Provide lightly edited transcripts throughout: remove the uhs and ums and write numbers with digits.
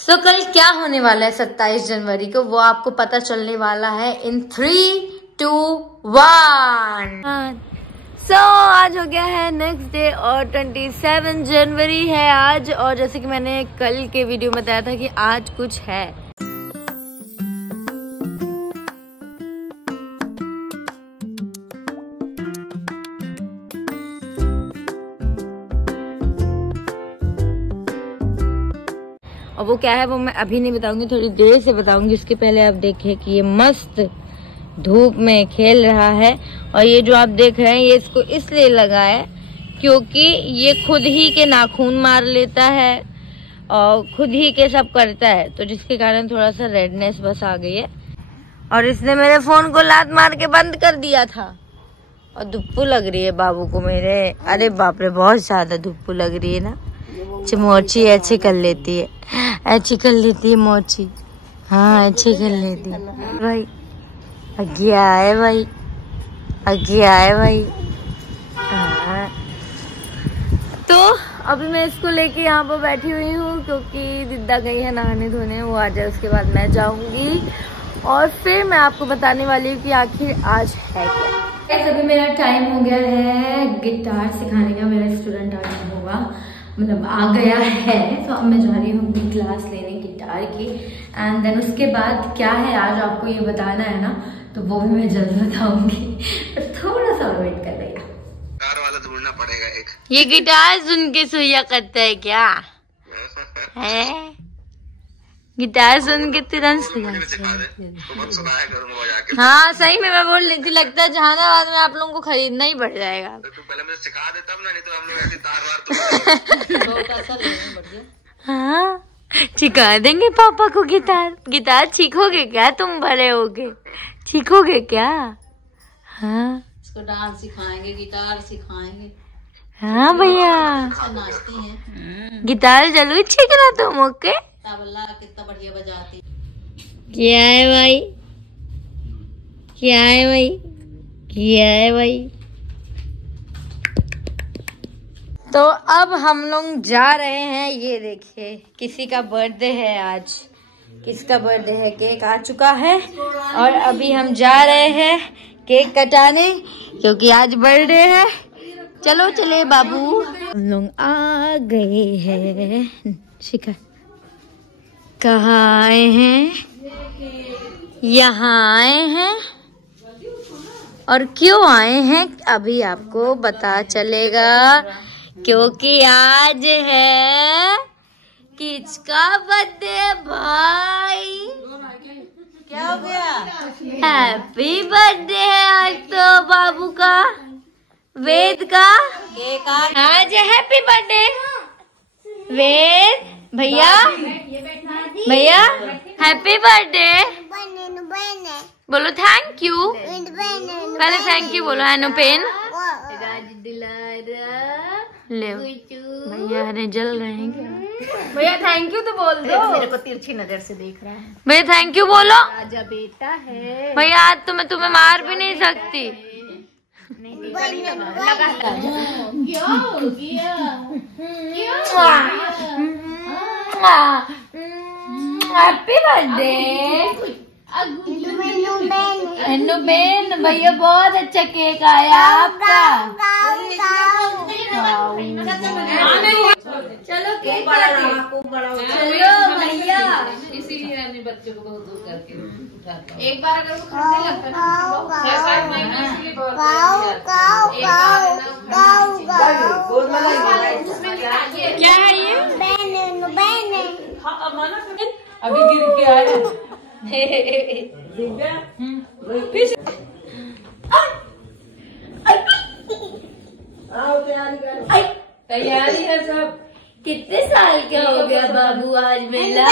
सो कल क्या होने वाला है 27 जनवरी को, वो आपको पता चलने वाला है इन 3, 2, 1। सो आज हो गया है नेक्स्ट डे और 27 जनवरी है आज। और जैसे कि मैंने कल के वीडियो में बताया था कि आज कुछ है। और वो क्या है वो मैं अभी नहीं बताऊंगी, थोड़ी देर से बताऊंगी। उसके पहले आप देखें कि ये मस्त धूप में खेल रहा है। और ये जो आप देख रहे हैं ये इसको इसलिए लगा है क्योंकि ये खुद ही के नाखून मार लेता है और खुद ही के सब करता है, तो जिसके कारण थोड़ा सा रेडनेस बस आ गई है। और इसने मेरे फोन को लात मार के बंद कर दिया था। और धुप्पू लग रही है बाबू को मेरे, अरे बाप रे बहुत ज्यादा धुप्पू लग रही है ना। मोची अच्छी कर लेती है, अच्छी कर लेती है मोची। हाँ अच्छी कर लेती है भाई। अगिया है भाई, अगिया है भाई। हाँ। तो अभी मैं इसको लेके यहाँ पर बैठी हुई हूँ क्योंकि दिद्दा गई है नहाने धोने, वो आ जाए उसके बाद मैं जाऊंगी और फिर मैं आपको बताने वाली हूँ कि आखिर आज है क्या। अभी मेरा टाइम हो गया है गिटार सिखाने का। मेरा स्टूडेंट आज होगा, मतलब आ गया है, तो अब मैं जा रही हूँ अपनी क्लास लेने गिटार की। एंड देन उसके बाद क्या है आज आपको ये बताना है ना, तो वो भी मैं जल्द बताऊंगी, पर थोड़ा सा वेट कर देगा। गिटार वाला ढूंढना पड़ेगा एक। ये गिटार सुन के सोया करता है क्या है? गिटार सुन के तुरंत सोया। हाँ सही में मैं बोल रही थी, लगता है जहानाबाद में आप लोगों को खरीदना ही पड़ जाएगा। तो पहले मुझे सिखा दे तब ना, नहीं तो हम लोग ऐसे तार वार हाँ सिखा देंगे पापा को गिटार। गिटार सीखोगे क्या तुम बड़े होगे? सीखोगे क्या? हाँ इसको डांस सिखाएंगे, गिटार सिखाएंगे। हाँ भैया नाचते हैं, गिटार जरूर सीखना तुम। ओके तबला कितना बढ़िया बजाती। क्या है भाई, क्या है भाई, क्या है भाई। तो अब हम लोग जा रहे हैं, ये देखिए किसी का बर्थडे है आज। किसका बर्थडे है? केक आ चुका है और अभी हम जा रहे हैं केक कटाने क्योंकि आज बर्थडे है। चलो चले बाबू। हम लोग आ गए हैं। शिखर कहाँ आए हैं? यहाँ आए हैं। और क्यों आए हैं अभी आपको पता चलेगा, क्योंकि आज है किसका बर्थडे भाई? क्या हो गया? हैप्पी बर्थडे है आज तो बाबू का, वेद का। आज हैप्पी बर्थडे वेद भैया। भैया हैप्पी बर्थडे बोलो। थैंक यू पहले, थैंक यू बोलो। एनो पेन ले भैया ने जल रहे हैं क्या? भैया थैंक यू तो बोल दो। मेरे को तिरछी नजर से देख रहा है। भैया थैंक यू बोलो। राजा बेटा है भैया, आज तो मैं तुम्हें मार भी नहीं सकती। Happy birthday Hennu ben. भैया बहुत अच्छा केक आया आपका। चलो केक चलो भैया। इसीलिए हमने बच्चों को बहुत दूर करके एक बार अगर वो खाने लगता है। क्या है ये? अभी गिर के आया। तैयारी है सब। कितने साल का हो गया बाबू आज मेरा?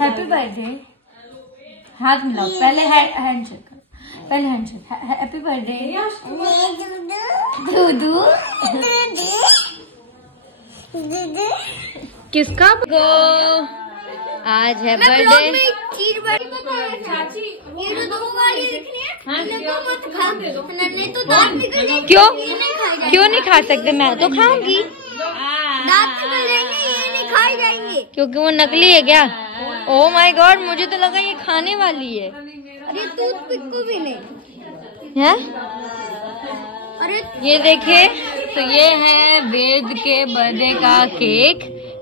Happy birthday. हाथ मिलाओ पहले, हैंडशेक करो पहले, हैंडशेक। हैप्पी बर्थडे दूधू। किसका को आज है बर्थडे? क्यों क्यों नहीं खा सकते? मैं तो खाऊंगी। दांत निकल जाएंगे, ये नहीं खाए जाएंगे। क्योंकि वो नकली है क्या? ओह माय गॉड, मुझे तो लगा ये खाने वाली है। अरे टूथपिक को भी नहीं है। अरे ये देखिए, तो ये है वेद के बर्थडे का केक,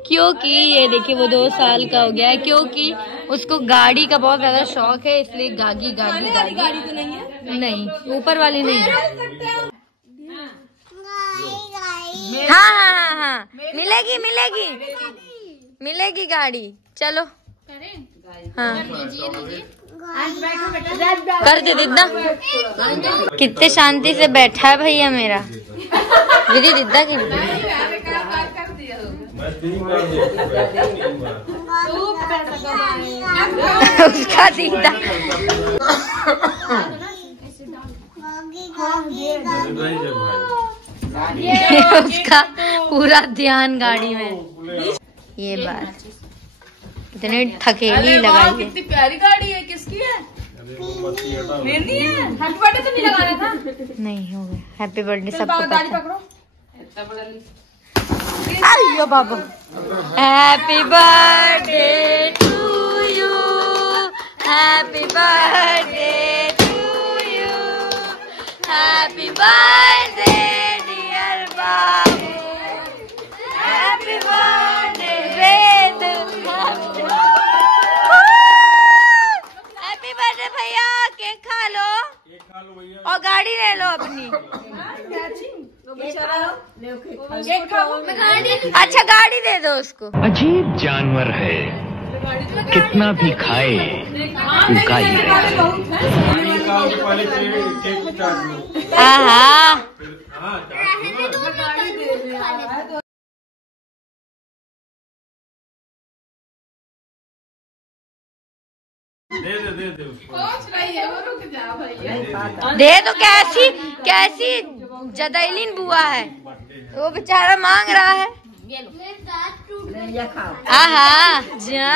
क्योंकि ये देखिए वो 2 साल का हो गया है, क्योंकि उसको गाड़ी का बहुत ज्यादा शौक है, इसलिए गाड़ी गाड़ी गाड़ी गाड़ी तो नहीं है, नहीं ऊपर वाली नहीं है। हाँ हाँ हाँ हाँ, मिलेगी मिलेगी मिलेगी गाड़ी, चलो। हाँ कर दे दिद्दा, कितने शांति से बैठा है भैया मेरा। दीदी दिद्दा की उसका दिद्दा उसका पूरा ध्यान गाड़ी में। ये बात इतने थकेली लगाई है। कितनी प्यारी गाड़ी है, किसकी है? मेरी है। हैप्पी बर्थडे तो नहीं लगाना था? नहीं हो गया, हैप्पी बर्थडे सबको गाड़ी पता। पकड़ो। अयो बाबा, happy birthday to you, happy birthday to you, happy birthday dear बाबू, happy birthday Ved, happy birthday भैया। केक खा लो और गाड़ी ले लो अपनी। अच्छा गाड़ी दे दो उसको। अजीब जानवर है, कितना भी खाए भूखा ही रहता है। दे दो, कैसी कैसी जदैलीन बुआ है, वो बेचारा मांग रहा है। आहा जा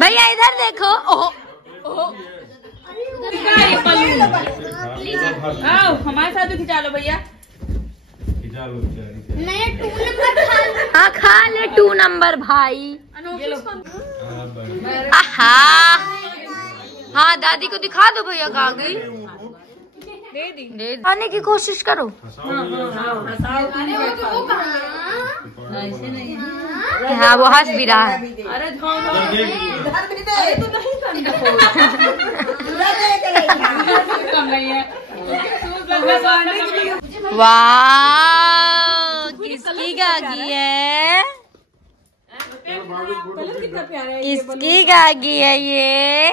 भैया इधर देखो। हमारे साथ तो खिंचा लो भैया। हाँ खा ले 2 नंबर भाई। आहा हाँ दादी को दिखा दो भैया, खा गई। दे खाने की कोशिश करो। हाँ वो हंस भी रहा है। वाह किसकी गागी है, किसकी गागी है ये?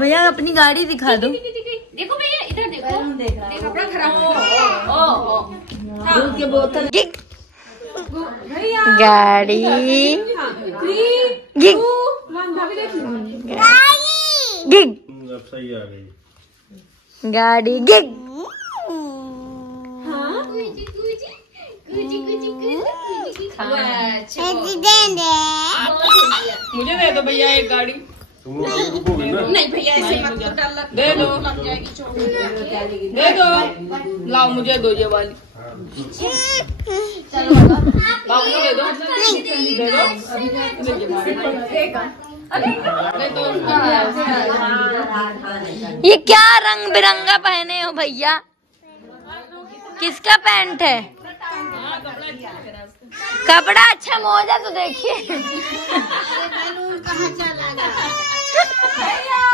भैया अपनी गाड़ी दिखा दो। देखो भैया इधर देखो, कपड़ा खराब दूध के बोतल गाड़ी गिग गिग गाड़ी गिग। मुझे दे दो भैया एक गाड़ी। नहीं भैया ऐसे मत दे दो, दे दो, लाओ मुझे दो ये वाली। बाबू दे दो, दे दो। ये क्या रंग बिरंगा पहने हो भैया, किसका पैंट है? कपड़ा अच्छा, मोजा तो देखिए।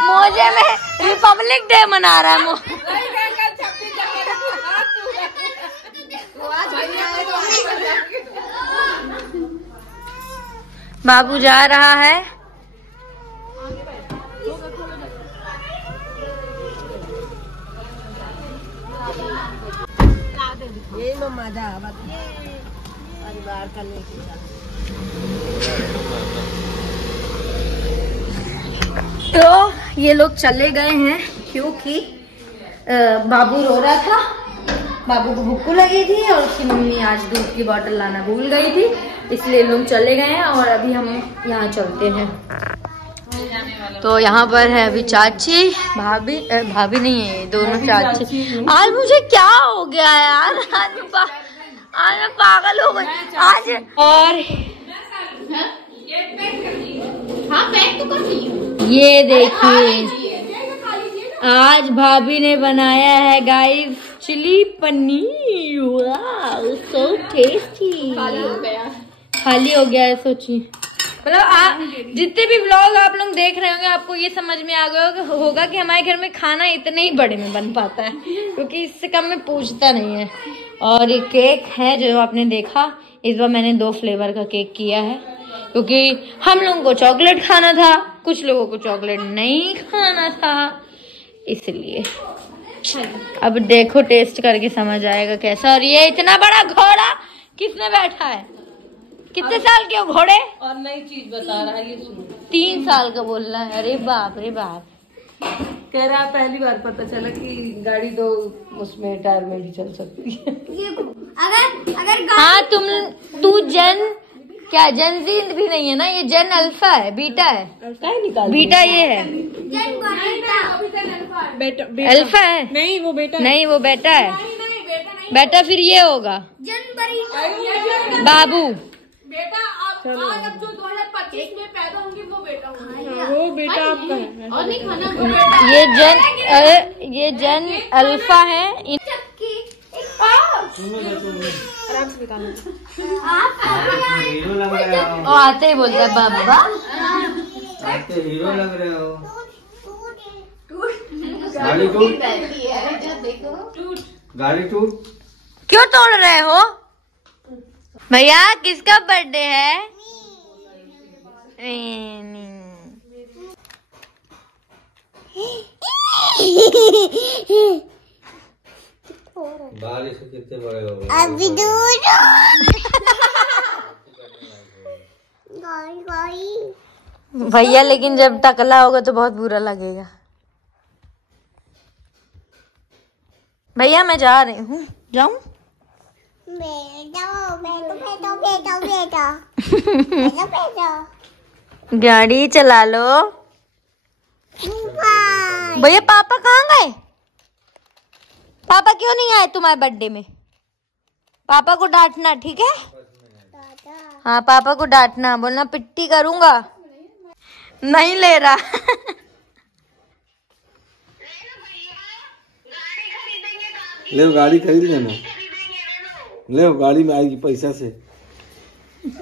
मोजे में रिपब्लिक डे मना रहा है। बाबू जा रहा है। ये मजा परिवार का लेके तो ये लोग चले गए हैं क्योंकि बाबू रो रहा था, बाबू को भूख लगी थी और उसकी मम्मी आज दूध की बोतल लाना भूल गई थी, इसलिए लोग चले गए हैं और अभी हम यहाँ चलते हैं। तो यहाँ पर है अभी चाची, भाभी नहीं है, दोनों चाची। आज मुझे क्या हो गया यार, आज मैं पागल हो गई आज। और हाँ पैक तो कर दी। ये देखिए आज भाभी ने बनाया है गाइस चिली पनीर। वाह सो टेस्टी। खाली हो गया है, सोचिए। मतलब आप जितने भी व्लॉग आप लोग देख रहे होंगे आपको ये समझ में आ गया होगा कि हमारे घर में खाना इतने ही बड़े में बन पाता है, क्योंकि इससे कम में पूछता नहीं है। और ये केक है जो आपने देखा, इस बार मैंने 2 फ्लेवर का केक किया है, क्योंकि हम लोगों को चॉकलेट खाना था, कुछ लोगों को चॉकलेट नहीं खाना था, इसलिए अब देखो टेस्ट करके समझ आएगा कैसा। और ये इतना बड़ा घोड़ा किसने बैठा है? कितने साल के हो घोड़े? और नई चीज बता रहा है, ये सुनो। 3 साल का बोल रहा है। अरे बाप रे बाप। कह रहा है पहली बार पता चला कि गाड़ी 2 उसमें टायर में भी चल सकती है। अगर हाँ तू जनजी भी नहीं है ना, ये जन अल्फा है, बीटा है। बीटा ये है, अल्फा है। नहीं वो बेटा नहीं वो बेटा है। बेटा फिर ये होगा बाबू। बेटा अब जो 2025 में पैदा होंगे वो बेटा होगा। वो बेटा आपका है। और नहीं खाना ये जन अल्फा है। हीरो लग रहे हो। आते ही बोलता है बाबा, आते हीरो लग रहे हो। गाड़ी टूट, गाड़ी टूट। क्यों तोड़ रहे हो भैया? किसका बर्थडे है? बारिश कितने बड़े हो गए अभी दूर। भैया लेकिन जब टकला होगा तो बहुत बुरा लगेगा। भैया मैं जा रही हूँ, जाऊँ? गाड़ी चला लो। भैया पापा कहाँ गए? पापा क्यों नहीं आए तुम्हारे बर्थडे में? पापा को डांटना, ठीक है? हाँ पापा को डांटना, बोलना पिट्टी करूंगा। नहीं ले रहा। ले गाड़ी खरीद लेना, ले गाड़ी में आएगी पैसा से।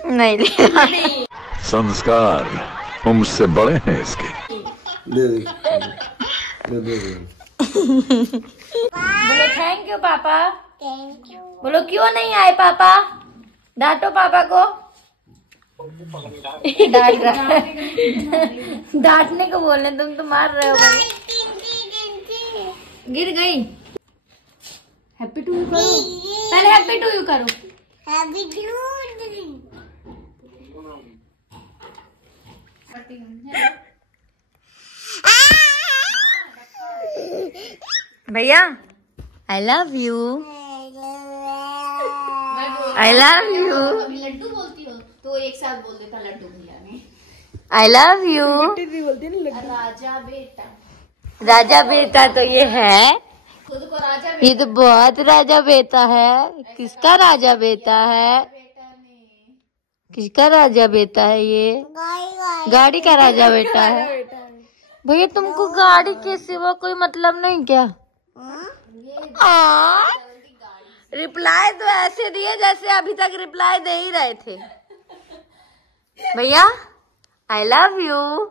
नहीं ले रहा। संस्कार मुझसे बड़े हैं इसके। ले दे। बोलो थैंक यू पापा। Thank you. बोलो क्यों नहीं आए पापा? डांटो पापा को। डांट रहा। डांटने को बोलने तुम तो मार रहे हो भाई। गिर गई। हैप्पी टू यू करो पहले, हैप्पी टू यू करो। Happy to. भैया I love you. I love you. लड्डू बोलती हो तो एक साथ बोल देता लड्डू भैया ने। आई लव यू। राजा बेटा, राजा बेटा तो ये है, खुद को राजा ये तो बहुत राजा बेटा है। किसका राजा बेटा है? किसका राजा बेटा है? ये गाड़ी का राजा बेटा है। भैया तुमको गाड़ी के सिवा कोई मतलब नहीं क्या? रिप्लाई तो ऐसे दिए जैसे अभी तक रिप्लाई दे ही रहे थे। भैया आई लव यू।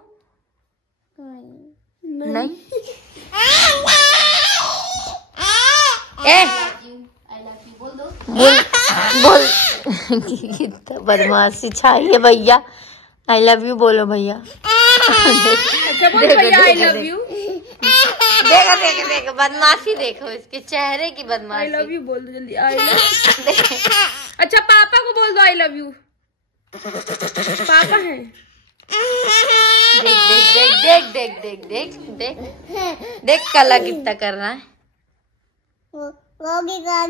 नहीं बोल कितना बदमाशी चाहिए भैया। आई लव यू बोलो भैया। भैया आई लव यू। देखो देखो देखो बदमाशी देखो, इसके चेहरे की बदमाशी। आई लव यू बोल दो जल्दी। I love. अच्छा पापा को बोल दो आई लव यू। पापा है। देख देख देख देख देख देख देख देख काला कितना कर रहा है।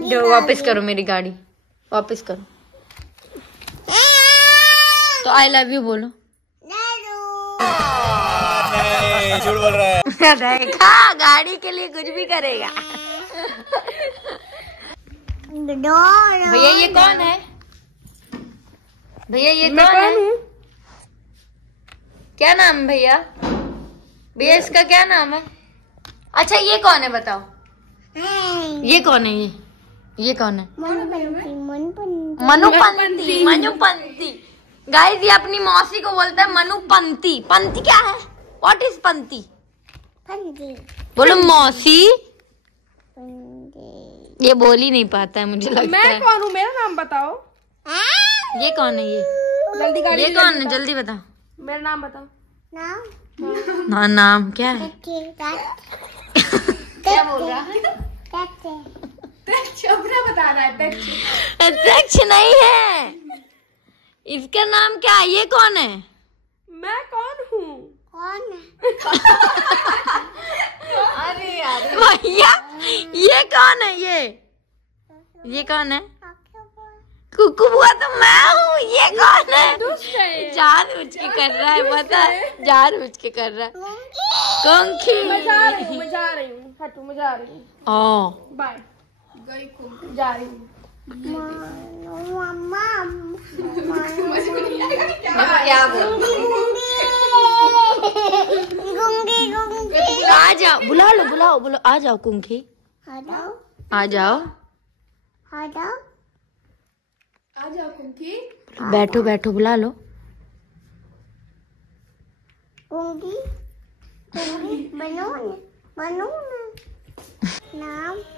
जो वापस करो मेरी गाड़ी, वापस करो। तो आई लव यू बोलो। झूठ बोल रहा है। देखा, गाड़ी के लिए कुछ भी करेगा। भैया ये कौन है? भैया ये कौन है? क्या नाम है भैया? भैया इसका क्या नाम है? अच्छा ये कौन है बताओ? ये कौन है? ये कौन है? मनुपंती। मनुपंती गाइस, ये अपनी मौसी को बोलता है मनुपंती। पंती क्या है? What is पंती? बोलो मौसी। ये बोल ही नहीं पाता है मुझे लगता है। मैं कौन हूँ? मेरा नाम बताओ। ये कौन है? ये जल्दी गाड़ी। ये कौन है? जल्दी बताओ। मेरा नाम बताओ। ना नाम क्या है? क्या बोल रहा है? चोपड़ा बता रहा है। अध्यक्ष नहीं है, इसका नाम क्या है? ये कौन है? मैं कौन हूँ? अरे यार भैया, ये कौन है? ये कौन है? कुकू बुआ तो मैं हूँ। ये कौन है? जानबूझ के कर रहा है, पता है? जानबूझ के कर रहा है। कंखी। मैं जा रही हूँ। हटू, मैं जा रही हूँ। बाय। गई खूब जा रही हूँ। क्या बोल? आ जाओ, बुला लो, बुलाओ, बुलाओ। आ जाओ कुंखी, आ जाओ। आ जाओ कुंकी। बैठो बैठो, बुला लो।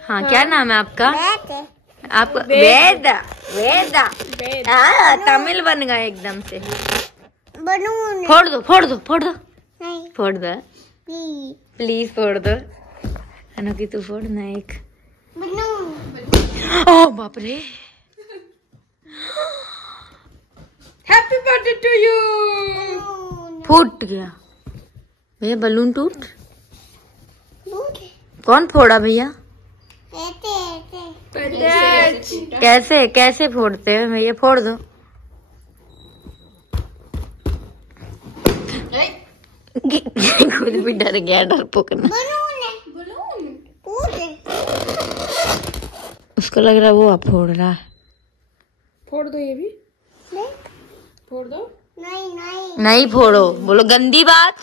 हाँ, क्या नाम है आपका? आपका वेदा। वेदा। हाँ, तमिल बन गए एकदम से। फोड़ दो, फोड़ दो, फोड़ दो, फोड़ दो, प्लीज फोड़ दो। अनोखी तू फोड़ ना एक। ओ बाप रे। Happy birthday to you. फूट गया भैया, बलून टूट। कौन फोड़ा भैया? कैसे कैसे फोड़ते हैं भैया? फोड़ दो। खुद भी डर गया, डरपोक ना। उसको लग रहा है वो आप फोड़ रहा है। फोड़ दो ये भी। फोड़ दो। नहीं फोड़ो। बोलो गंदी बात।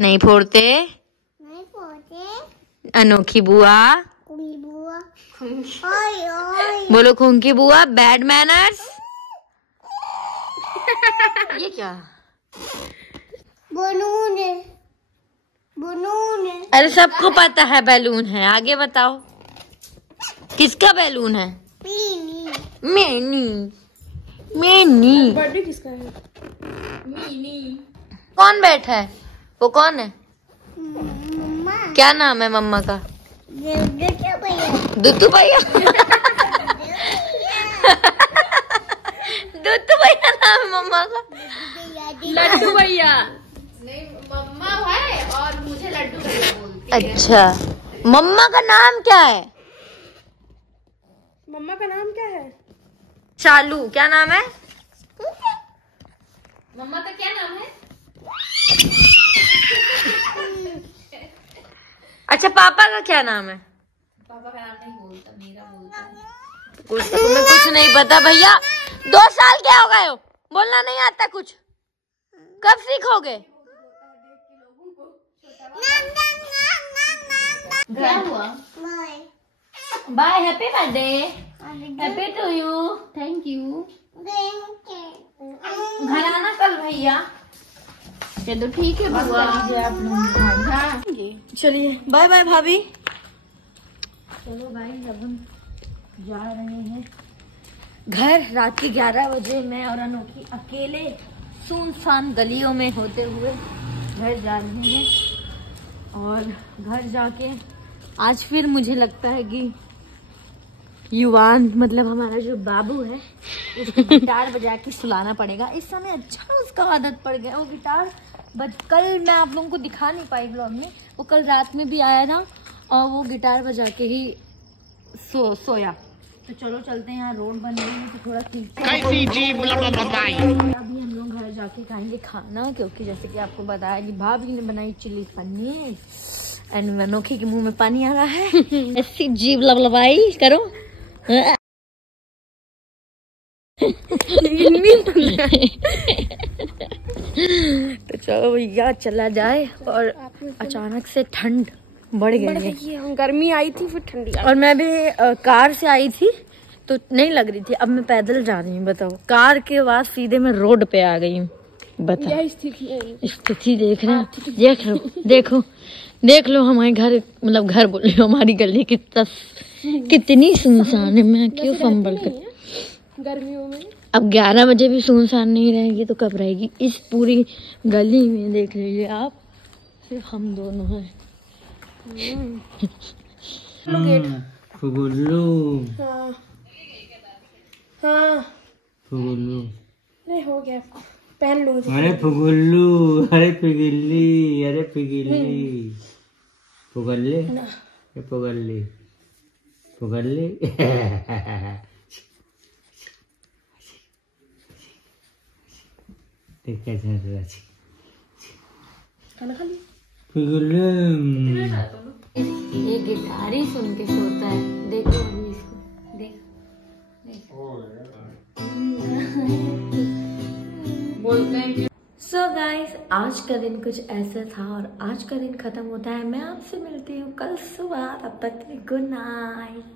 नहीं फोड़ते। अनोखी बुआ। बोलो खूंकी बुआ। Bad manners. ये क्या? अरे सबको पता है बैलून है। आगे बताओ किसका बैलून है? मैनी। मैनी। बर्थडे किसका है? कौन बैठा है? वो कौन है? क्या नाम है मम्मा का? दुत्तू भैया। दुत्तू भैया नाम है मम्मा का। लड्डू भैया। मम्मा है और मुझे लड्डू भैया बोलती है। अच्छा, मम्मा का नाम क्या है? मम्मा का नाम क्या है? चालू। क्या नाम है? मम्मा का क्या नाम है? अच्छा, पापा का क्या नाम है? पापा का नाम नहीं बोलता, मेरा बोलता है। तुम्हें कुछ नहीं पता भैया। 2 साल के हो गए हो, बोलना नहीं आता कुछ। कब सीखोगे? क्या हुआ? Bye. Happy birthday. Happy to you. Thank you. घर आना कल भैया। चलो ठीक है बुआ। चलिए बाय बाय भाभी। चलो भाई, अब हम जा रहे हैं घर। रात की 11 बजे मैं और अनोखी अकेले सुनसान गलियों में होते हुए घर जा रहे हैं। और घर जाके आज फिर मुझे लगता है कि युवान मतलब हमारा जो बाबू है उसको गिटार बजा के सुलाना पड़ेगा। इस समय अच्छा उसका आदत पड़ गया। वो गिटार कल मैं आप लोगों को दिखा नहीं पाई ब्लॉग में। वो कल रात में भी आया था और वो गिटार बजा के ही सोया। तो चलो चलते हैं, यहाँ रोड बन रही है तो थोड़ा ठीक है। अभी हम लोग घर जाके खाएंगे खाना, क्योंकि जैसे कि आपको बताया कि भाभी ने बनाई चिली पनीर एंड अनोखी के मुंह में पानी आ रहा है। ऐसी जीभ लबलबाई करो। तो चलो भैया चला जाए। और अचानक से ठंड बढ़ गई है, गर्मी आई थी फिर ठंडी आई। और मैं भी कार से आई थी तो नहीं लग रही थी, अब मैं पैदल जा रही हूँ। बताओ, कार के बाद सीधे मैं रोड पे आ गई हूँ। बताओ स्थिति देख रहे हैं, देख लो, देखो देख लो हमारे घर, मतलब घर बोल रही हूँ, हमारी गली कितनी सुनसान है। मैं क्यों फंबल कर, गर्मियों में अब 11 बजे भी सुनसान नहीं रहेगी तो कब रहेगी? इस पूरी गली में देख लीजिए आप, सिर्फ हम दोनों हैं। फुगुल्लू, हाँ फुगुल्लू, नहीं हो गया, पहन लो। अरे फुगुल्लू, अरे पिगिल्ली, अरे पिगिल्ली, फुगल्ले, फुगल्ले, फुगल्ले। खाना खा लिया? ये गिटार ही सुन के सोता है, देखो अभी इसको, बोलते हैं। सो गाइस, आज का दिन कुछ ऐसा था और आज का दिन खत्म होता है। मैं आपसे मिलती हूँ कल सुबह, तब तक गुड नाइट।